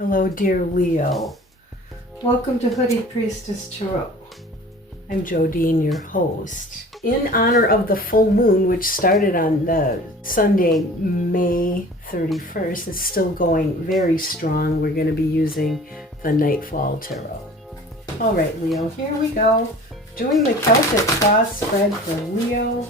Hello, dear Leo. Welcome to Hooded Priestess Tarot. I'm Jodine, your host. In honor of the full moon, which started on the Sunday, May 31st, it's still going very strong. We're going to be using the Nightfall Tarot. All right, Leo, here we go. Doing the Celtic cross spread for Leo.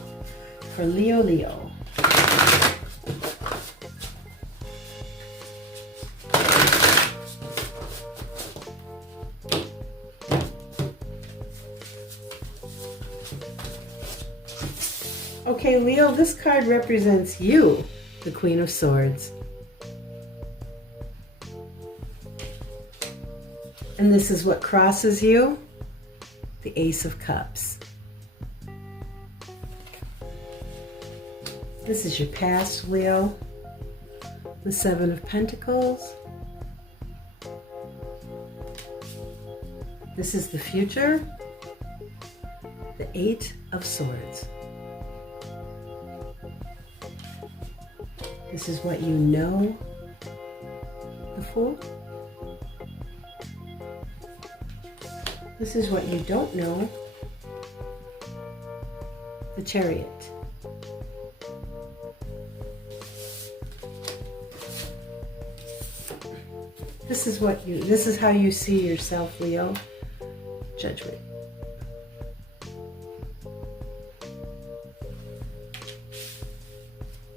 Okay, Leo, this card represents you, the Queen of Swords. And this is what crosses you, the Ace of Cups. This is your past, Leo, the Seven of Pentacles. This is the future, the Eight of Swords. This is what you know, the Fool. This is what you don't know, the Chariot. This is how you see yourself, Leo. Judgment.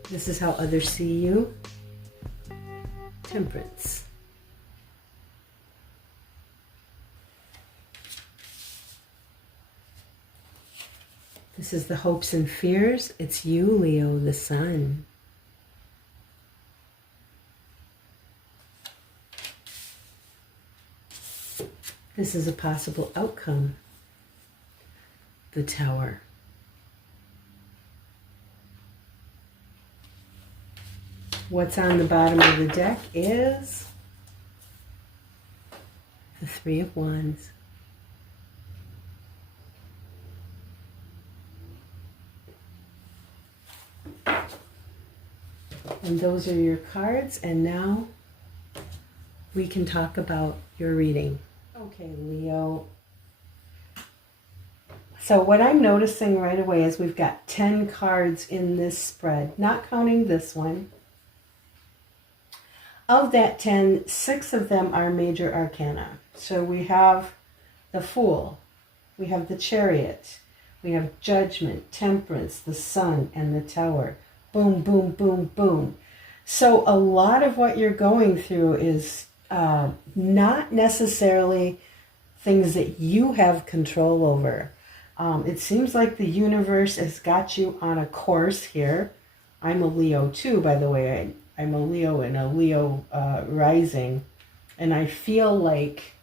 This is how others see you. Temperance. This is the hopes and fears. It's you, Leo, the Sun. This is a possible outcome. The Tower. What's on the bottom of the deck is the Three of Wands. And those are your cards, and now we can talk about your reading. Okay, Leo. So what I'm noticing right away is we've got 10 cards in this spread, not counting this one. Of that 10, 6 of them are major arcana. So we have the Fool, we have the Chariot, we have Judgment, Temperance, the Sun, and the Tower. Boom, boom, boom, boom. So a lot of what you're going through is not necessarily things that you have control over. It seems like the universe has got you on a course here. I'm a Leo too, by the way. I'm a Leo and a Leo rising. And I feel like,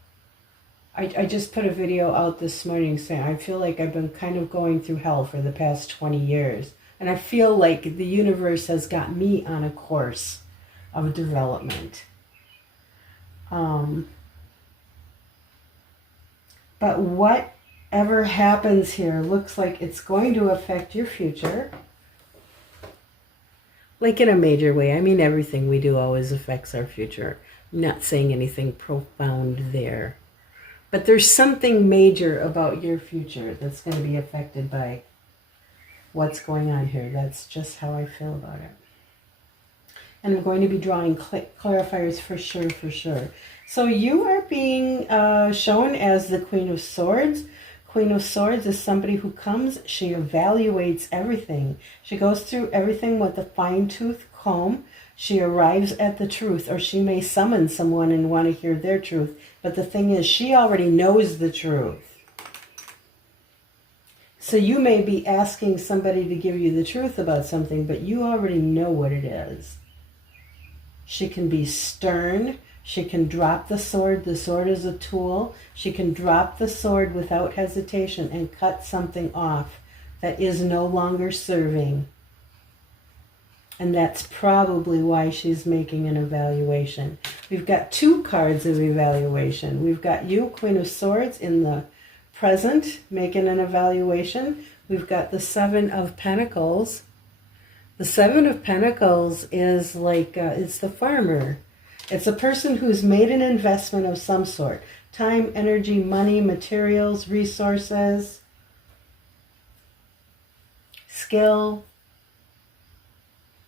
I just put a video out this morning saying I feel like I've been kind of going through hell for the past 20 years. And I feel like the universe has got me on a course of development. But whatever happens here looks like it's going to affect your future. Like in a major way. I mean, everything we do always affects our future. I'm not saying anything profound there. But there's something major about your future that's going to be affected by what's going on here. That's just how I feel about it. And I'm going to be drawing clarifiers for sure. So you are being shown as the Queen of Swords. Queen of Swords is somebody who comes, she evaluates everything. She goes through everything with a fine-tooth comb. She arrives at the truth, or she may summon someone and want to hear their truth. But the thing is, she already knows the truth. So you may be asking somebody to give you the truth about something, but you already know what it is. She can be stern. She can drop the sword. The sword is a tool. She can drop the sword without hesitation and cut something off that is no longer serving. And that's probably why she's making an evaluation. We've got 2 cards of evaluation. We've got you, Queen of Swords, in the present, making an evaluation. We've got the Seven of Pentacles. The Seven of Pentacles is like, it's the farmer. It's a person who's made an investment of some sort. Time, energy, money, materials, resources, skill,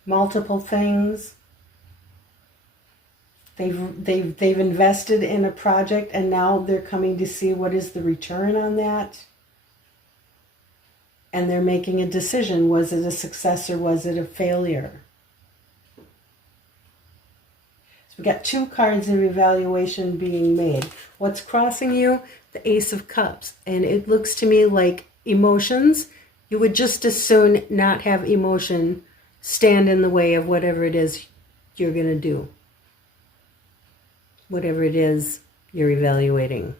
multiple things. They've invested in a project, and now they're coming to see what is the return on that. And they're making a decision. Was it a success or was it a failure? So we got 2 cards of evaluation being made. What's crossing you? The Ace of Cups. And it looks to me like emotions. You would just as soon not have emotion stand in the way of whatever it is you're going to do. Whatever it is you're evaluating.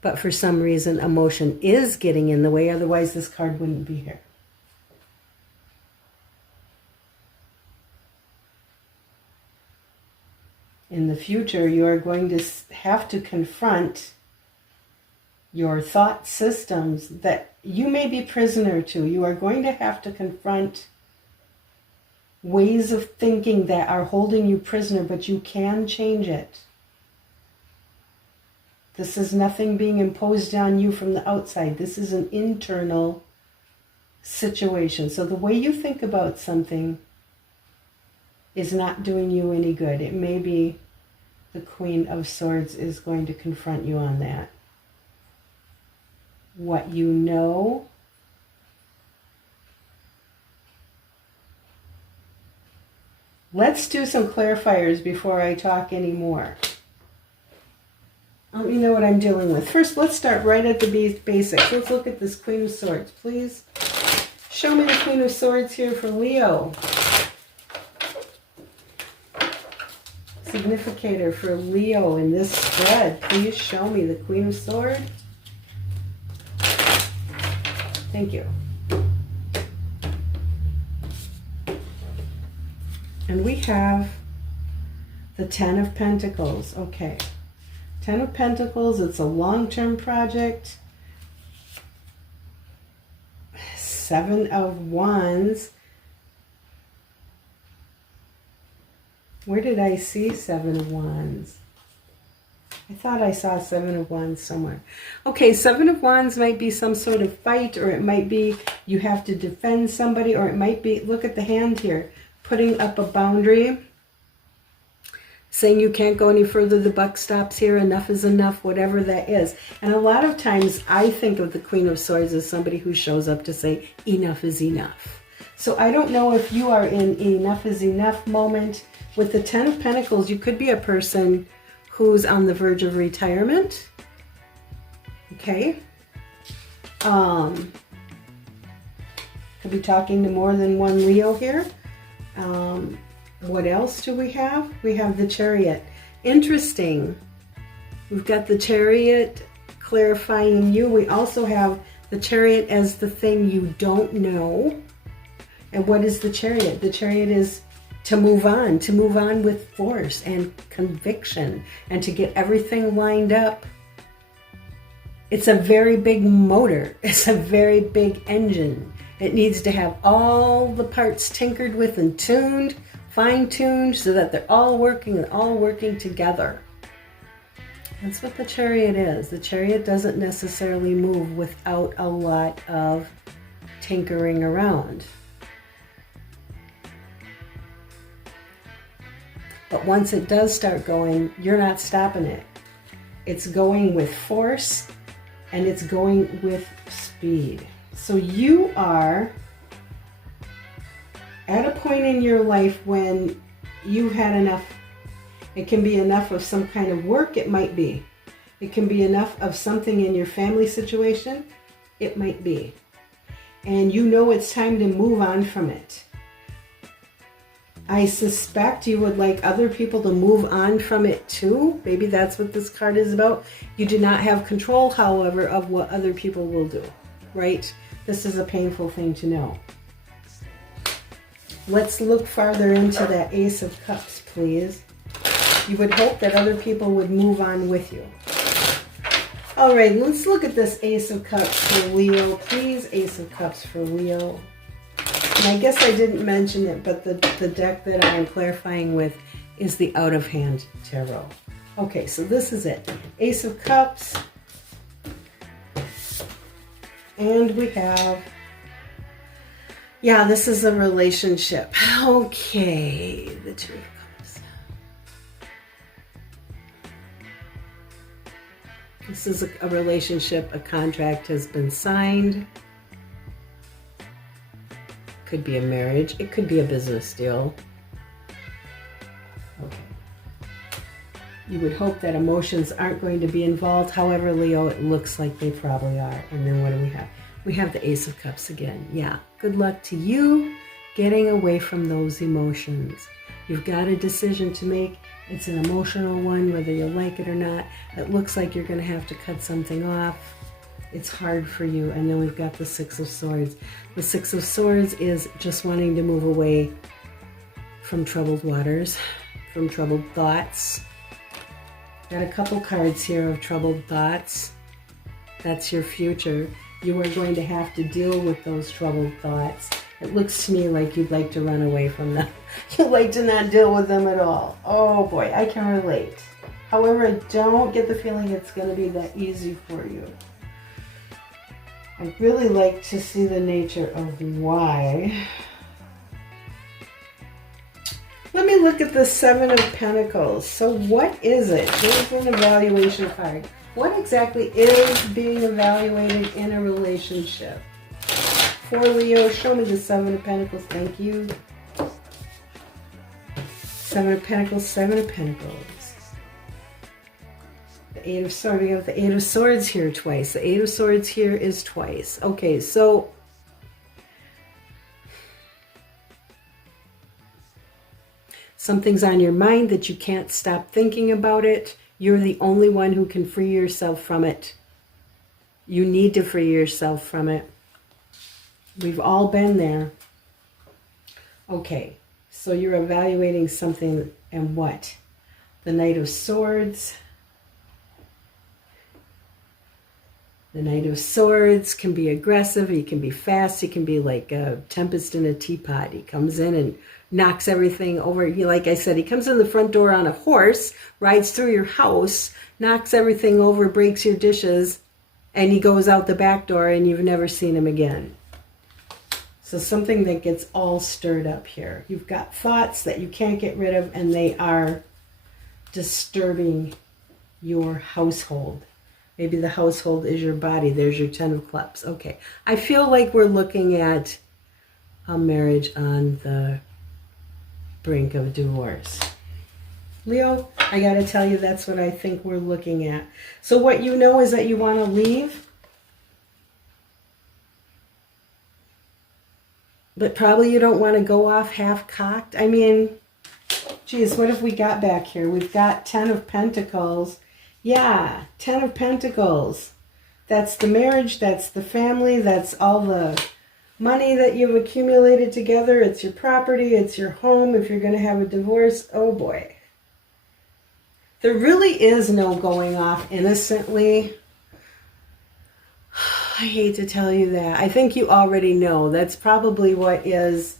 But for some reason, emotion is getting in the way. Otherwise, this card wouldn't be here. In the future, you are going to have to confront your thought systems that you may be prisoner to. You are going to have to confront ways of thinking that are holding you prisoner, but you can change it. This is nothing being imposed on you from the outside. This is an internal situation. So the way you think about something is not doing you any good. It may be the Queen of Swords is going to confront you on that. What you know Let's do some clarifiers before I talk anymore. You know what I'm dealing with. First, let's start right at the basics. Let's look at this Queen of Swords, please. Show me the Queen of Swords here for Leo. Significator for Leo in this spread. Please show me the Queen of Swords. Thank you. And we have the Ten of Pentacles. Okay. Ten of Pentacles, it's a long-term project. Seven of Wands. Where did I see Seven of Wands? I thought I saw Seven of Wands somewhere. Okay, Seven of Wands might be some sort of fight, or it might be you have to defend somebody, or it might be, look at the hand here, putting up a boundary, saying you can't go any further, the buck stops here, enough is enough, whatever that is. And a lot of times I think of the Queen of Swords as somebody who shows up to say enough is enough. So I don't know if you are in enough is enough moment. With the Ten of Pentacles, you could be a person who's on the verge of retirement. Okay. Could be talking to more than one Leo here. What else do we have? We have the Chariot. Interesting. We've got the Chariot clarifying you. We also have the Chariot as the thing you don't know. And what is the Chariot? The Chariot is to move on with force and conviction, and to get everything lined up. It's a very big motor. It's a very big engine. It needs to have all the parts tinkered with and tuned, fine-tuned, so that they're all working and all working together. That's what the Chariot is. The Chariot doesn't necessarily move without a lot of tinkering around. But once it does start going, you're not stopping it. It's going with force, and it's going with speed. So you are at a point in your life when you've had enough. It can be enough of some kind of work, it might be. It can be enough of something in your family situation, it might be. And you know it's time to move on from it. I suspect you would like other people to move on from it too. Maybe that's what this card is about. You do not have control, however, of what other people will do, right? This is a painful thing to know. Let's look farther into that Ace of Cups, please. You would hope that other people would move on with you. All right, let's look at this Ace of Cups for Leo. Please, Ace of Cups for Leo. And I guess I didn't mention it, but the deck that I am clarifying with is the out of hand tarot. Okay, so this is it. Ace of Cups. And we have, yeah, this is a relationship. Okay, the Two of Cups. This is a relationship, a contract has been signed. Could be a marriage, it could be a business deal. Okay. You would hope that emotions aren't going to be involved. However, Leo, it looks like they probably are. And then what do we have? We have the Ace of Cups again. Yeah, good luck to you getting away from those emotions. You've got a decision to make. It's an emotional one, whether you like it or not. It looks like you're going to have to cut something off. It's hard for you. And then we've got the Six of Swords. The Six of Swords is just wanting to move away from troubled waters, from troubled thoughts. Got a couple cards here of troubled thoughts. That's your future. You are going to have to deal with those troubled thoughts. It looks to me like you'd like to run away from them. You'd like to not deal with them at all. Oh boy, I can relate. However, I don't get the feeling it's going to be that easy for you. I'd really like to see the nature of why. Let me look at the Seven of Pentacles. So what is it? Here's an evaluation card. What exactly is being evaluated in a relationship? For Leo, show me the Seven of Pentacles. Thank you. Seven of Pentacles, Seven of Pentacles. The Eight of Swords. We have the Eight of Swords here twice. The Eight of Swords here is twice. Okay, so something's on your mind that you can't stop thinking about it. You're the only one who can free yourself from it. You need to free yourself from it. We've all been there. Okay, so you're evaluating something, and what? The Knight of Swords. The Knight of Swords can be aggressive. He can be fast. He can be like a tempest in a teapot. He comes in and knocks everything over. Like I said, he comes in the front door on a horse, rides through your house, knocks everything over, breaks your dishes, and he goes out the back door and you've never seen him again. So something that gets all stirred up here. You've got thoughts that you can't get rid of, and they are disturbing your household. Maybe the household is your body. There's your Ten of Cups. Okay. I feel like we're looking at a marriage on the brink of divorce. Leo, I got to tell you, that's what I think we're looking at. So what you know is that you want to leave, but probably you don't want to go off half-cocked. I mean, geez, what have we got back here? We've got Ten of Pentacles. Yeah, Ten of Pentacles. That's the marriage, that's the family, that's all the money that you've accumulated together. It's your property, it's your home. If you're going to have a divorce, oh boy. There really is no going off innocently. I hate to tell you that. I think you already know. That's probably what's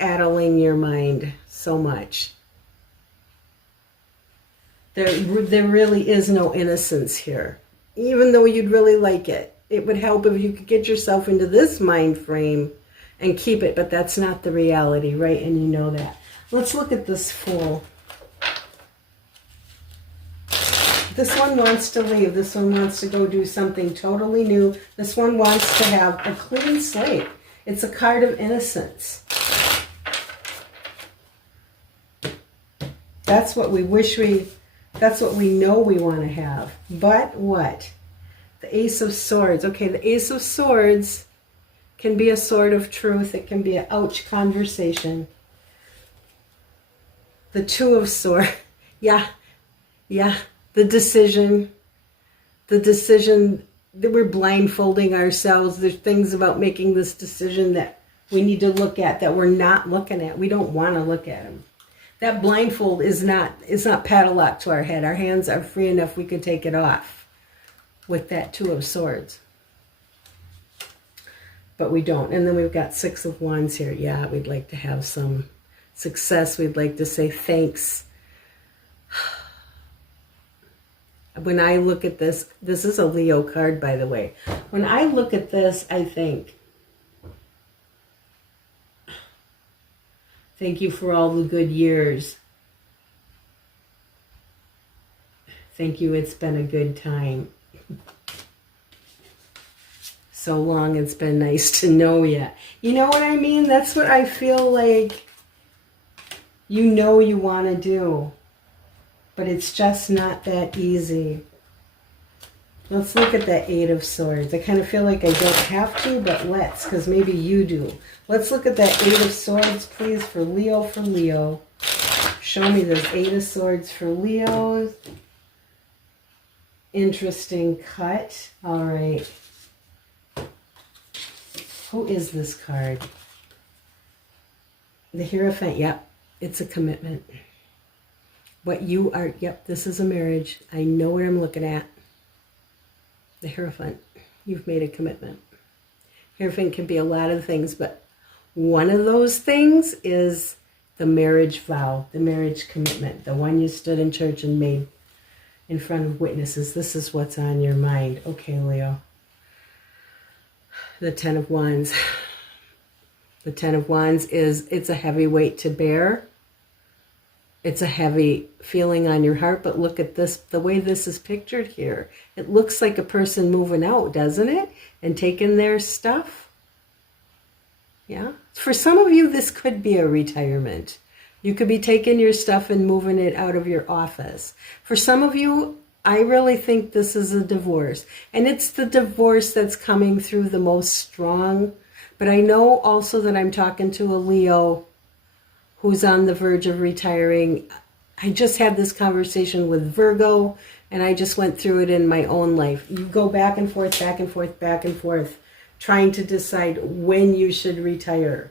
addling your mind so much. There really is no innocence here. Even though you'd really like it. It would help if you could get yourself into this mind frame and keep it, but that's not the reality, right? And you know that. Let's look at this Fool. This one wants to leave. This one wants to go do something totally new. This one wants to have a clean slate. It's a card of innocence. That's what we that's what we know we want to have. But what? The Ace of Swords. Okay, the Ace of Swords can be a sword of truth. It can be an ouch conversation. The Two of Swords. Yeah. The decision that we're blindfolding ourselves. There's things about making this decision that we need to look at that we're not looking at. We don't want to look at them. That blindfold is not padlocked to our head. Our hands are free enough we could take it off with that Two of Swords. But we don't. And then we've got Six of Wands here. Yeah, we'd like to have some success. We'd like to say thanks. When I look at this, this is a Leo card, by the way. When I look at this, I think, thank you for all the good years. Thank you, it's been a good time. So long, it's been nice to know you. You know what I mean? That's what I feel like you know you want to do. But it's just not that easy. Let's look at that Eight of Swords. I kind of feel like I don't have to, but let's, because maybe you do. Let's look at that Eight of Swords, please, for Leo. Show me this Eight of Swords for Leo. Interesting cut. All right. Who is this card? The Hierophant. Yep, it's a commitment. What you are, yep, this is a marriage. I know what I'm looking at. The Hierophant. You've made a commitment. Hierophant can be a lot of things, but one of those things is the marriage vow, the marriage commitment, the one you stood in church and made in front of witnesses. This is what's on your mind. Okay, Leo. The Ten of Wands. The Ten of Wands it's a heavy weight to bear. It's a heavy feeling on your heart, but look at this, the way this is pictured here. It looks like a person moving out, doesn't it? And taking their stuff. Yeah. For some of you, this could be a retirement. You could be taking your stuff and moving it out of your office. For some of you, I really think this is a divorce. And it's the divorce that's coming through the most strong. But I know also that I'm talking to a Leo who's on the verge of retiring. I just had this conversation with Virgo, and I just went through it in my own life. You go back and forth, trying to decide when you should retire.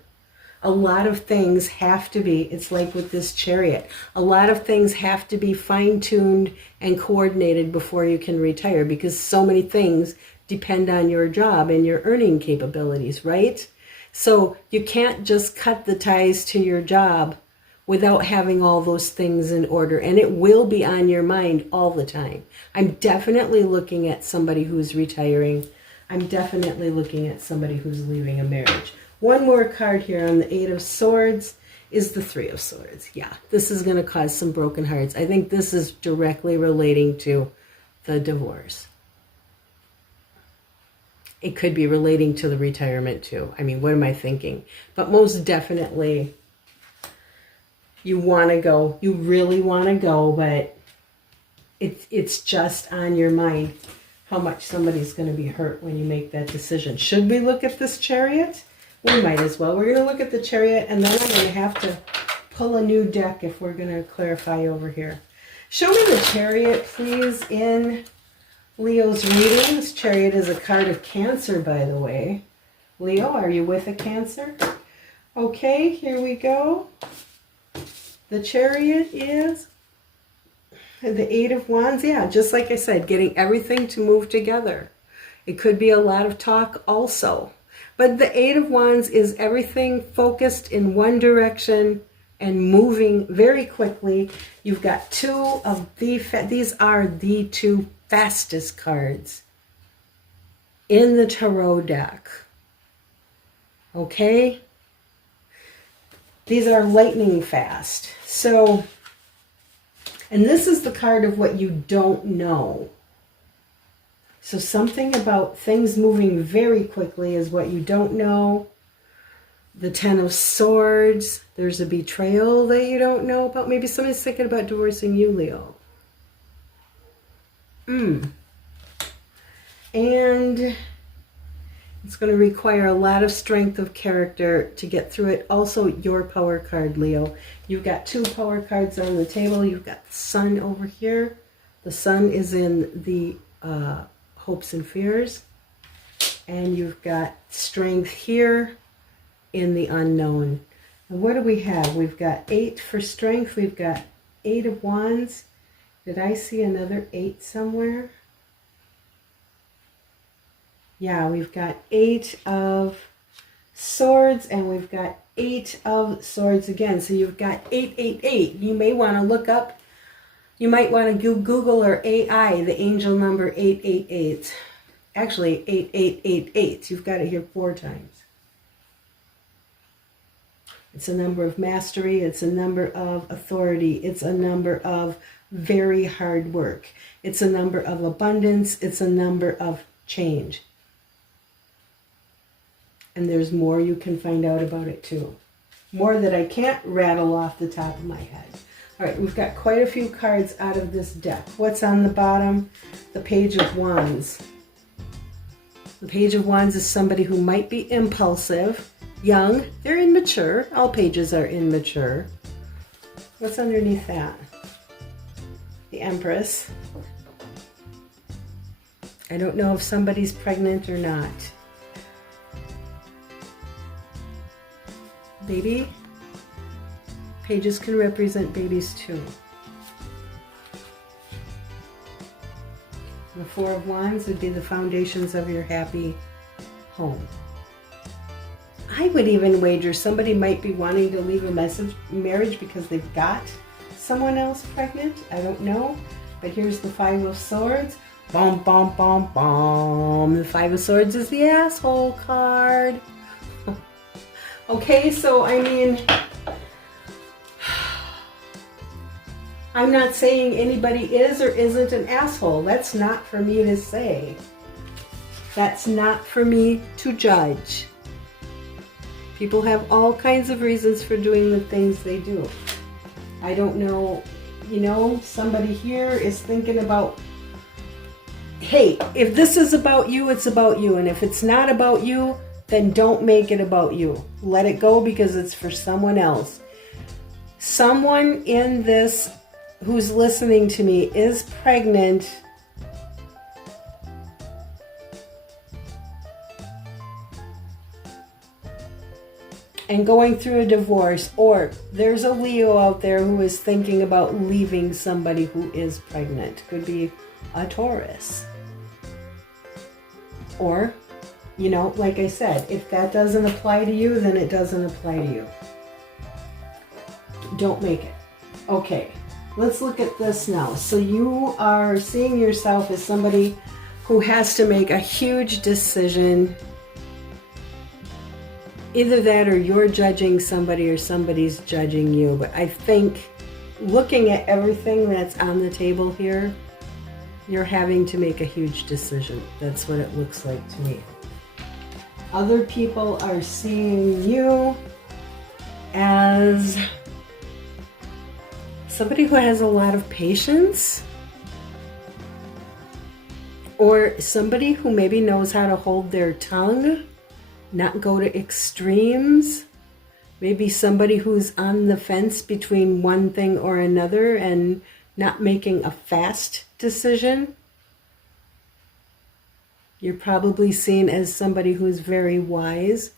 A lot of things have to be, it's like with this Chariot, a lot of things have to be fine-tuned and coordinated before you can retire, because so many things depend on your job and your earning capabilities, right? So you can't just cut the ties to your job without having all those things in order. And it will be on your mind all the time. I'm definitely looking at somebody who's retiring. I'm definitely looking at somebody who's leaving a marriage. One more card here on the Eight of Swords is the Three of Swords. Yeah, this is going to cause some broken hearts. I think this is directly relating to the divorce. It could be relating to the retirement too. I mean, what am I thinking? But most definitely, you want to go. You really want to go, but it's just on your mind how much somebody's going to be hurt when you make that decision. Should we look at this Chariot? We might as well. We're going to look at the Chariot, and then I'm going to have to pull a new deck if we're going to clarify over here. Show me the Chariot, please, in Leo's reading. This Chariot is a card of Cancer, by the way. Leo, are you with a Cancer? Okay, here we go. The Chariot is the Eight of Wands. Yeah, just like I said, getting everything to move together. It could be a lot of talk also. But the Eight of Wands is everything focused in one direction and moving very quickly. You've got two of these are the two fastest cards in the tarot deck. Okay? These are lightning fast. So, and this is the card of what you don't know. So something about things moving very quickly is what you don't know. The Ten of Swords. There's a betrayal that you don't know about. Maybe somebody's thinking about divorcing you, Leo. And it's going to require a lot of strength of character to get through it. Also, your power card, Leo. You've got two power cards on the table. You've got the Sun over here. The Sun is in the hopes and fears. And you've got strength here in the unknown. And what do we have? We've got 8 for strength. We've got 8 of Wands. Did I see another 8 somewhere? Yeah, we've got 8 of Swords, and we've got Eight of Swords again. So you've got 888. You may want to look up, you might want to Google or AI the angel number 888. Actually, 8888. You've got it here 4 times. It's a number of mastery. It's a number of authority. It's a number of very hard work. It's a number of abundance. It's a number of change. And there's more you can find out about it too. More that I can't rattle off the top of my head. All right, we've got quite a few cards out of this deck. What's on the bottom? The Page of Wands. The Page of Wands is somebody who might be impulsive, young. They're immature. All pages are immature. What's underneath that? The Empress. I don't know if somebody's pregnant or not. Baby. Pages can represent babies too. The Four of Wands would be the foundations of your happy home. I would even wager somebody might be wanting to leave a marriage because they've got someone else pregnant. I don't know. But here's the Five of Swords. Bom, bom, bom, bom. The Five of Swords is the asshole card. Okay, so I mean, I'm not saying anybody is or isn't an asshole. That's not for me to say. That's not for me to judge. People have all kinds of reasons for doing the things they do. I don't know, you know, somebody here is thinking about, hey, if this is about you, it's about you. And if it's not about you, then don't make it about you. Let it go because it's for someone else. Someone in this who's listening to me is pregnant and going through a divorce, or there's a Leo out there who is thinking about leaving somebody who is pregnant. Could be a Taurus. Or, you know, like I said, if that doesn't apply to you, then it doesn't apply to you. Don't make it. Okay, let's look at this now. So you are seeing yourself as somebody who has to make a huge decision. Either that or you're judging somebody or somebody's judging you. But I think looking at everything that's on the table here, you're having to make a huge decision. That's what it looks like to me. Other people are seeing you as somebody who has a lot of patience, or somebody who maybe knows how to hold their tongue, not go to extremes. Maybe somebody who's on the fence between one thing or another and not making a fast decision. You're probably seen as somebody who's very wise.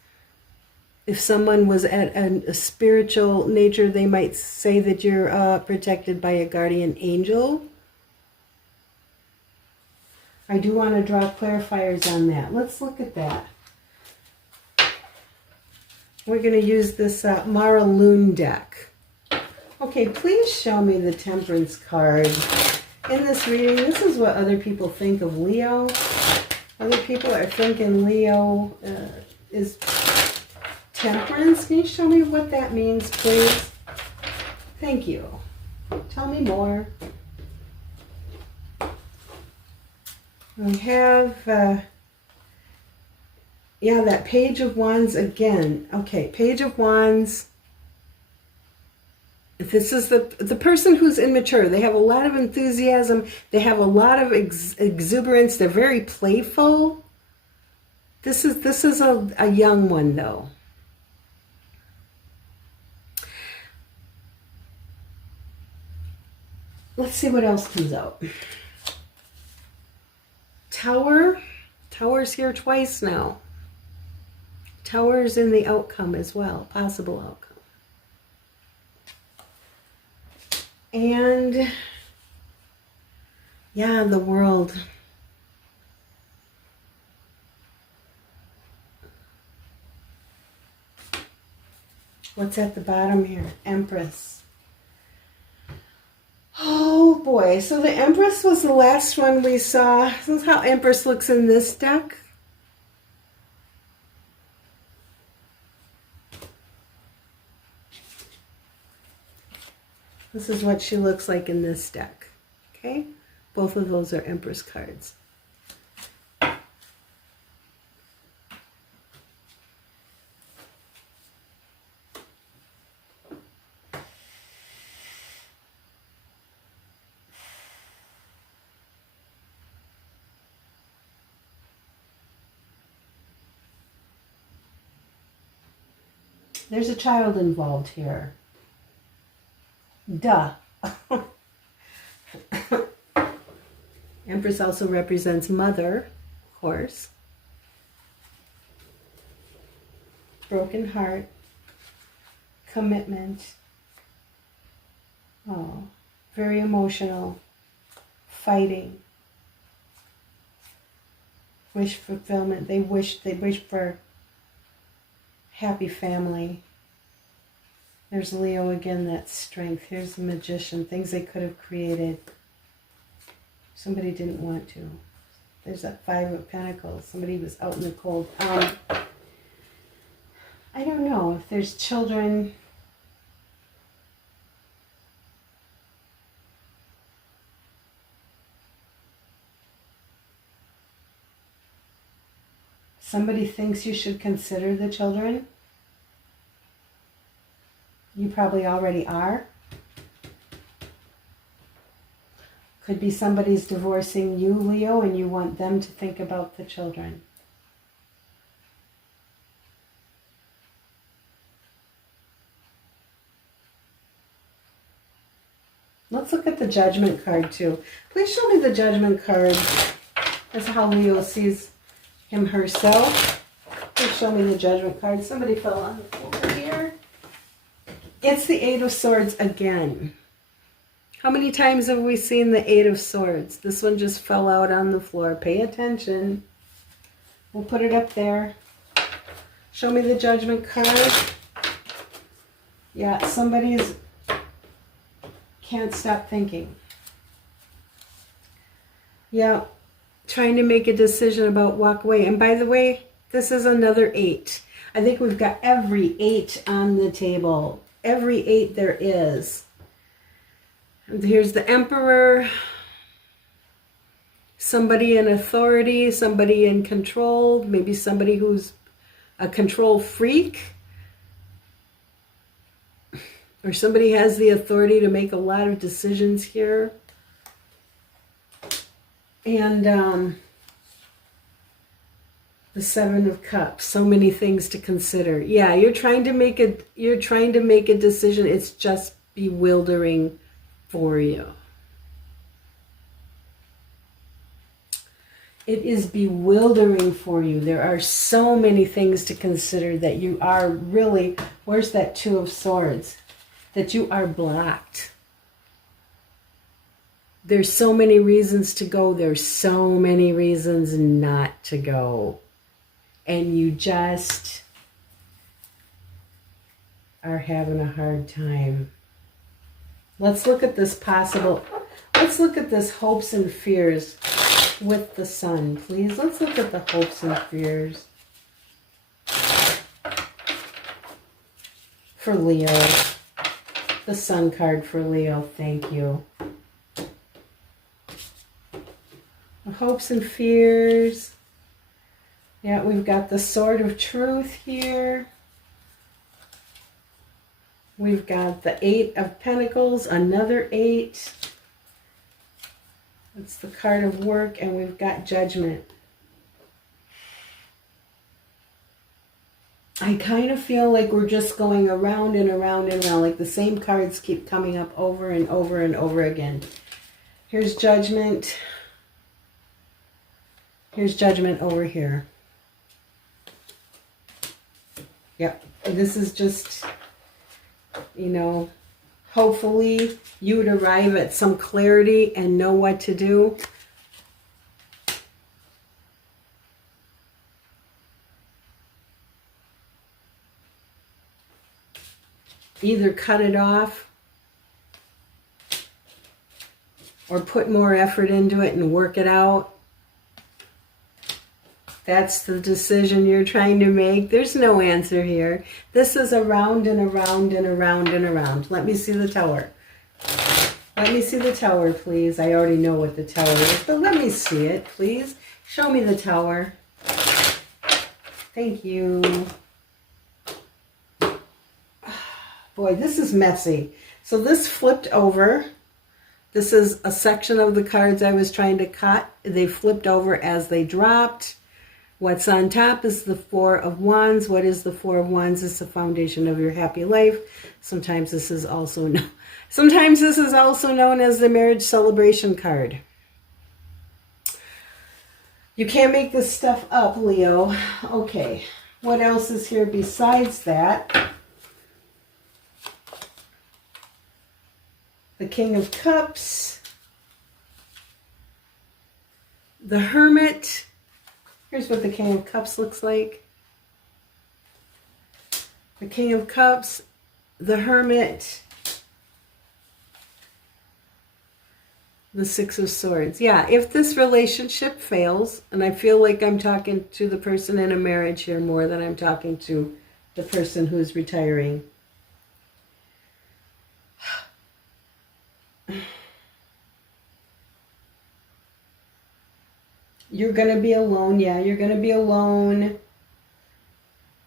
If someone was at a spiritual nature, they might say that you're protected by a guardian angel. I do want to draw clarifiers on that. Let's look at that. We're going to use this Mara Lunne deck. Okay, please show me the Temperance card. In this reading, this is what other people think of Leo. Other people are thinking Leo is Temperance. Can you show me what that means, please? Thank you. Tell me more. We have, yeah, that Page of Wands again. Okay, Page of Wands. This is the person who's immature. They have a lot of enthusiasm. They have a lot of exuberance. They're very playful. This is a young one, though. Let's see what else comes out. Tower. Tower's here twice now. Tower's in the outcome as well. Possible outcome. And yeah, the World. What's at the bottom here? Empress. Oh boy, so the Empress was the last one we saw. This is how Empress looks in this deck. This is what she looks like in this deck. Okay? Both of those are Empress cards. There's a child involved here. Duh. Empress also represents mother, of course. Broken heart. Commitment. Oh, very emotional. Fighting. Wish fulfillment. They wish for happy family. There's Leo again, that strength. Here's the Magician, things they could have created. Somebody didn't want to. There's that Five of Pentacles. Somebody was out in the cold. I don't know if there's children. Somebody thinks you should consider the children. You probably already are. Could be somebody's divorcing you, Leo, and you want them to think about the children. Let's look at the Judgment card too. Please show me the Judgment card. That's how Leo sees him herself. Please show me the Judgment card. Somebody fell on the floor here. It's the Eight of Swords again. How many times have we seen the Eight of Swords? This one just fell out on the floor. Pay attention. We'll put it up there. Show me the Judgment card. Yeah, somebody's can't stop thinking. Yeah, trying to make a decision about walk away. And by the way, this is another 8. I think we've got every 8 on the table. Every 8 there is. Here's the Emperor. Somebody in authority, somebody in control, maybe somebody who's a control freak. Or somebody has the authority to make a lot of decisions here. And the Seven of Cups, so many things to consider. Yeah, you're trying to make a decision. It's just bewildering for you. It is bewildering for you. There are so many things to consider that you are really, where's that Two of Swords? That you are blocked. There's so many reasons to go. There's so many reasons not to go. And you just are having a hard time. Let's look at this let's look at this hopes and fears with the Sun, please. Let's look at the hopes and fears for Leo. The Sun card for Leo, thank you. The hopes and fears. Yeah, we've got the Sword of Truth here. We've got the Eight of Pentacles, another 8. It's the card of work, and we've got Judgment. I kind of feel like we're just going around and around and around, like the same cards keep coming up over and over and over again. Here's Judgment. Here's Judgment over here. Yep, this is just, you know, hopefully you would arrive at some clarity and know what to do. either cut it off or put more effort into it and work it out. That's the decision you're trying to make. There's no answer here. This is around and around and around and around. Let me see the tower. Let me see the tower, please. I already know what the tower is, but let me see it, please. Show me the tower. Thank you. Boy, this is messy. So this flipped over. This is a section of the cards I was trying to cut. They flipped over as they dropped. What's on top is the Four of Wands. What is the Four of Wands? It's the foundation of your happy life. Sometimes this is also known as the marriage celebration card. You can't make this stuff up, Leo. Okay, what else is here besides that? The King of Cups. The Hermit. Here's what the King of Cups looks like. The King of Cups, the Hermit, the Six of Swords. Yeah, if this relationship fails, and I feel like I'm talking to the person in a marriage here more than I'm talking to the person who's retiring. You're going to be alone. Yeah, you're going to be alone.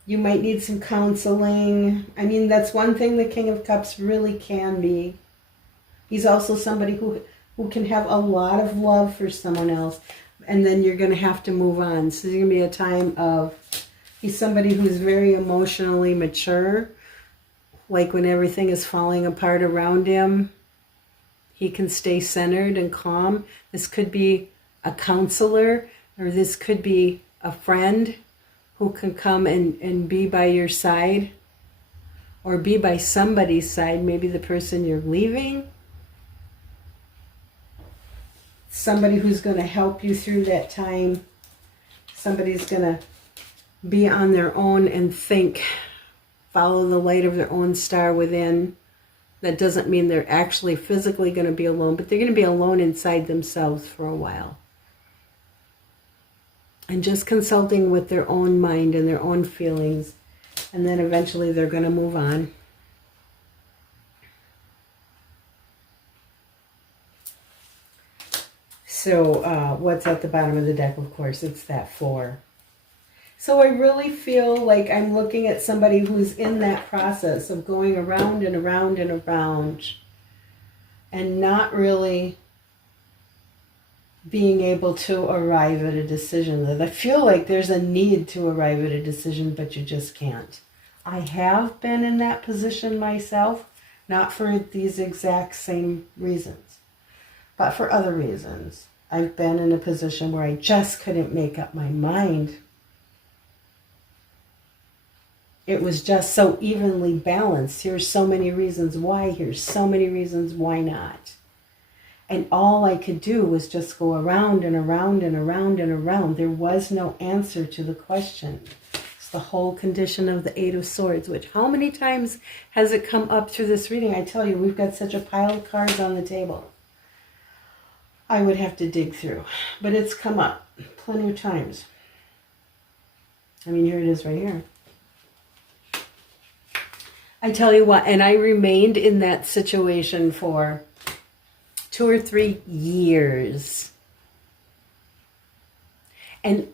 You might need some counseling. I mean, that's one thing the King of Cups really can be. He's also somebody who can have a lot of love for someone else. And then you're going to have to move on. So there's going to be a time of, he's somebody who's very emotionally mature. Like when everything is falling apart around him, he can stay centered and calm. This could be a counselor, or this could be a friend who can come and be by your side, or be by somebody's side, maybe the person you're leaving. Somebody who's going to help you through that time. Somebody's going to be on their own and think, follow the light of their own star within. That doesn't mean they're actually physically going to be alone, but they're going to be alone inside themselves for a while. And just consulting with their own mind and their own feelings. And then eventually they're going to move on. So what's at the bottom of the deck? Of course, it's that Four. So I really feel like I'm looking at somebody who's in that process of going around and around and around and not really being able to arrive at a decision. That I feel like there's a need to arrive at a decision, but you just can't. I have been in that position myself, not for these exact same reasons, but for other reasons. I've been in a position where I just couldn't make up my mind. It was just so evenly balanced. Here's so many reasons why. Here's so many reasons why not. And all I could do was just go around and around and around and around. There was no answer to the question. It's the whole condition of the Eight of Swords, which how many times has it come up through this reading? I tell you, we've got such a pile of cards on the table. I would have to dig through. But it's come up plenty of times. I mean, here it is right here. I tell you what, and I remained in that situation for 2 or 3 years. And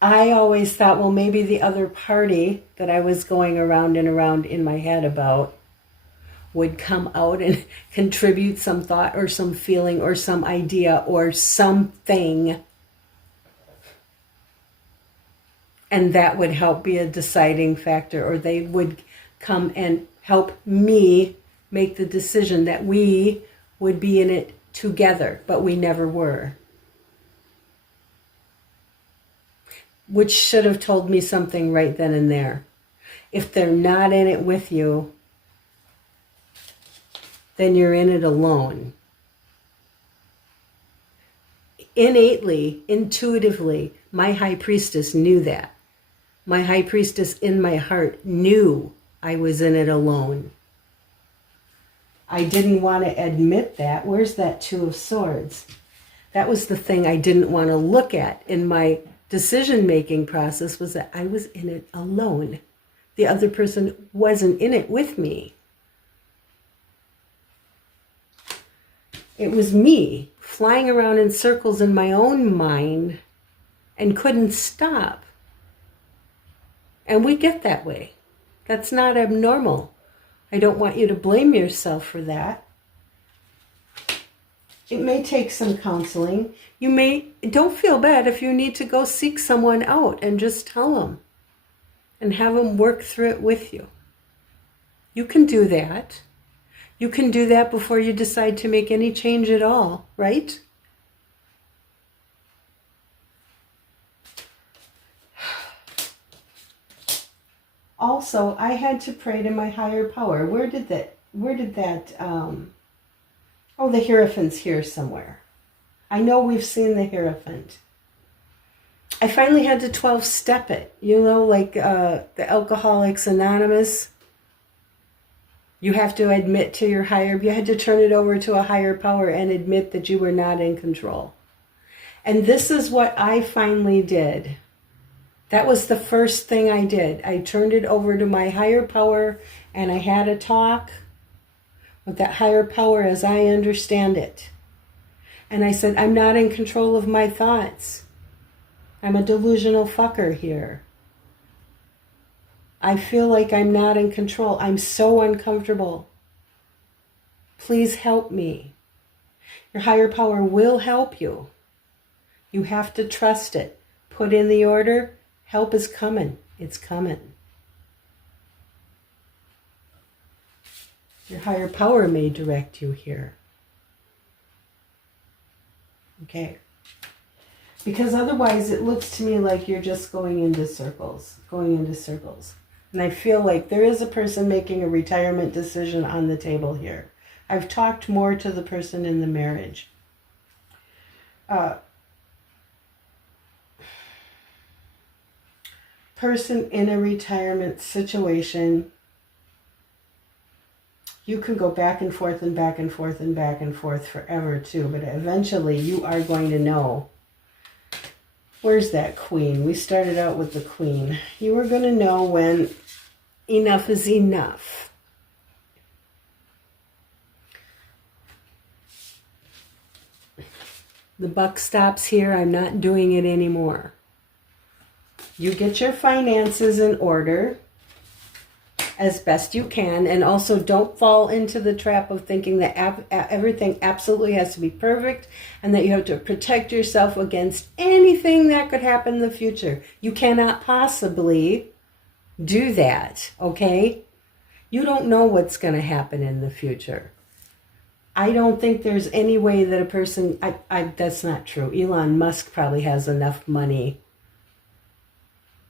I always thought, well, maybe the other party that I was going around and around in my head about would come out and contribute some thought or some feeling or some idea or something. And that would help be a deciding factor, or they would come and help me make the decision that we would be in it together, but we never were. Which should have told me something right then and there. If they're not in it with you, then you're in it alone. Innately, intuitively, my high priestess knew that. My high priestess in my heart knew I was in it alone. I didn't want to admit that. Where's that Two of Swords? That was the thing I didn't want to look at in my decision-making process, was that I was in it alone. The other person wasn't in it with me. It was me flying around in circles in my own mind and couldn't stop. And we get that way. That's not abnormal. I don't want you to blame yourself for that. It may take some counseling. Don't feel bad if you need to go seek someone out and just tell them and have them work through it with you. You can do that. You can do that before you decide to make any change at all, right? Also, I had to pray to my higher power. Where did that, oh, the Hierophant's here somewhere. I know we've seen the Hierophant. I finally had to 12-step it, like the Alcoholics Anonymous. You have to admit to your higher, you had to turn it over to a higher power and admit that you were not in control. And this is what I finally did. That was the first thing I did. I turned it over to my higher power, and I had a talk with that higher power as I understand it. And I said, I'm not in control of my thoughts. I'm a delusional fucker here. I feel like I'm not in control. I'm so uncomfortable. Please help me. Your higher power will help you. You have to trust it. Put in the order. Help is coming. It's coming. Your higher power may direct you here. Okay. Because otherwise it looks to me like you're just going into circles. And I feel like there is a person making a retirement decision on the table here. I've talked more to the person in the marriage. Person in a retirement situation, you can go back and forth and back and forth and back and forth forever too, but eventually you are going to know. Where's that Queen? We started out with the Queen. You are going to know when enough is enough. The buck stops here. I'm not doing it anymore. You get your finances in order as best you can, and also don't fall into the trap of thinking that everything absolutely has to be perfect and that you have to protect yourself against anything that could happen in the future. You cannot possibly do that, okay? You don't know what's going to happen in the future. I don't think there's any way that a person, that's not true. Elon Musk probably has enough money.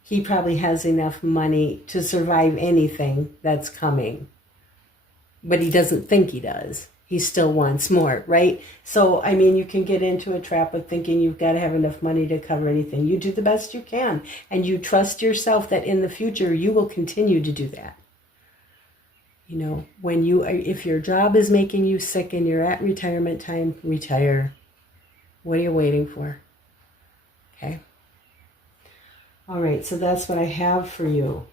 He probably has enough money to survive anything that's coming. But he doesn't think he does. He still wants more, right? So, I mean, you can get into a trap of thinking you've got to have enough money to cover anything. You do the best you can. And you trust yourself that in the future you will continue to do that. You know, if your job is making you sick and you're at retirement time, retire. What are you waiting for? Okay. All right, so that's what I have for you.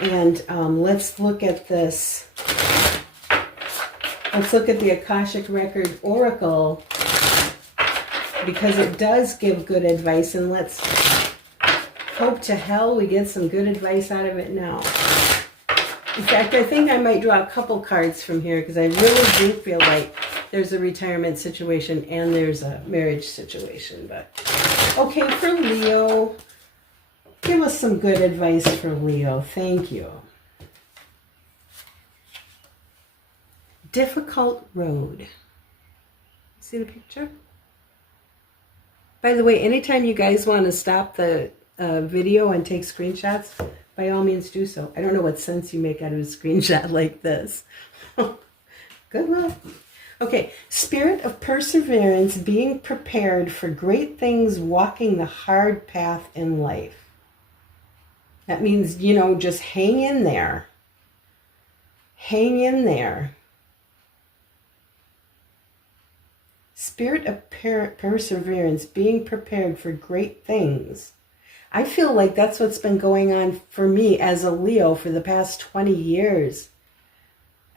And let's look at this. Let's look at the Akashic Record Oracle, because it does give good advice, and let's hope to hell we get some good advice out of it now. In fact, I think I might draw a couple cards from here, because I really do feel like there's a retirement situation and there's a marriage situation. But okay, for Leo, give us some good advice for Leo. Thank you. Difficult road. See the picture? By the way, anytime you guys want to stop the video and take screenshots, by all means do so. I don't know what sense you make out of a screenshot like this. Good luck. Okay, spirit of perseverance, being prepared for great things, walking the hard path in life. That means, just hang in there. Hang in there. spirit of perseverance, being prepared for great things. I feel like that's what's been going on for me as a Leo for the past 20 years.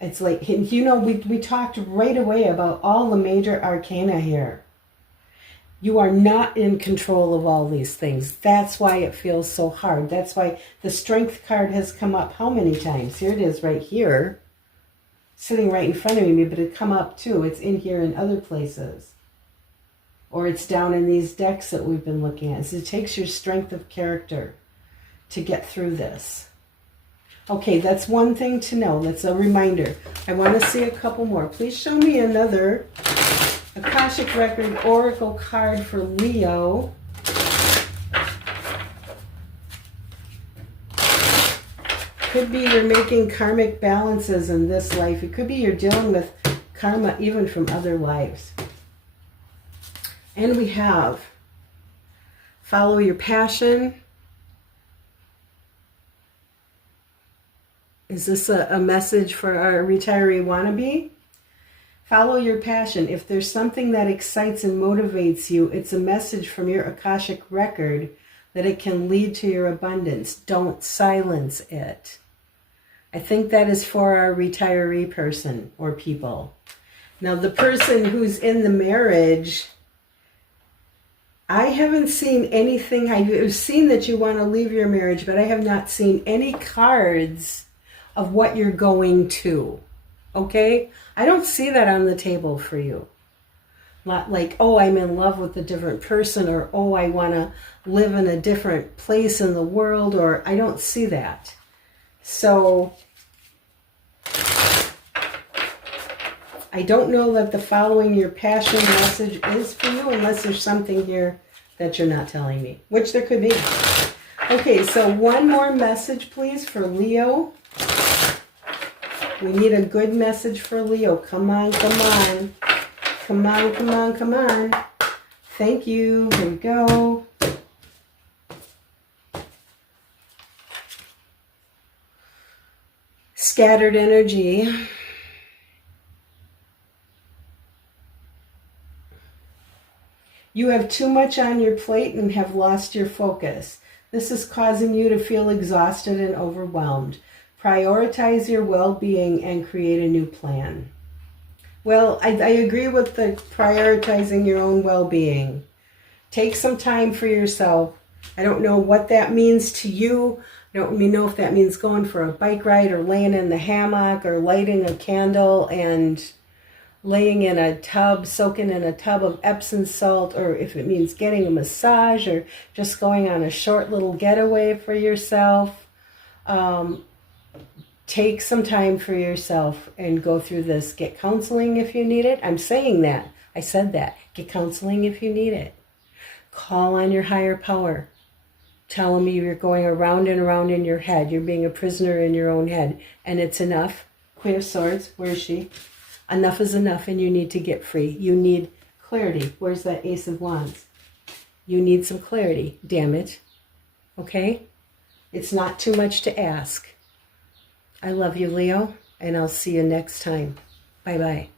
It's like, you know, we talked right away about all the major arcana here. You are not in control of all these things. That's why it feels so hard. That's why the strength card has come up how many times? Here it is right here, sitting right in front of me, but it come up too. It's in here in other places. Or it's down in these decks that we've been looking at. So it takes your strength of character to get through this. Okay, that's one thing to know. That's a reminder. I want to see a couple more. Please show me another Akashic Record Oracle card for Leo. Could be you're making karmic balances in this life. It could be you're dealing with karma even from other lives. And we have follow your passion. Is this a message for our retiree wannabe? Follow your passion. If there's something that excites and motivates you, it's a message from your Akashic record that it can lead to your abundance. Don't silence it. I think that is for our retiree person or people. Now, the person who's in the marriage, I haven't seen anything. I've seen that you want to leave your marriage, but I have not seen any cards of what you're going to. Okay? I don't see that on the table for you. Not like, oh, I'm in love with a different person, or oh, I want to live in a different place in the world, or I don't see that. So I don't know that the following your passion message is for you unless there's something here that you're not telling me, which there could be. Okay, so one more message, please, for Leo. We need a good message for Leo. Come on, come on. Come on, come on, come on. Thank you. Here we go. Scattered energy. You have too much on your plate and have lost your focus. This is causing you to feel exhausted and overwhelmed. Prioritize your well-being and create a new plan. Well, I agree with the prioritizing your own well-being. Take some time for yourself. I don't know what that means to you. I don't know if that means going for a bike ride or laying in the hammock or lighting a candle and laying in a tub, soaking in a tub of Epsom salt, or if it means getting a massage or just going on a short little getaway for yourself. Take some time for yourself and go through this. Get counseling if you need it. I'm saying that. I said that. Get counseling if you need it. Call on your higher power. Tell them you're going around and around in your head. You're being a prisoner in your own head. And it's enough. Queen of Swords, where is she? Enough is enough and you need to get free. You need clarity. Where's that Ace of Wands? You need some clarity, damn it. Okay? It's not too much to ask. I love you, Leo, and I'll see you next time. Bye-bye.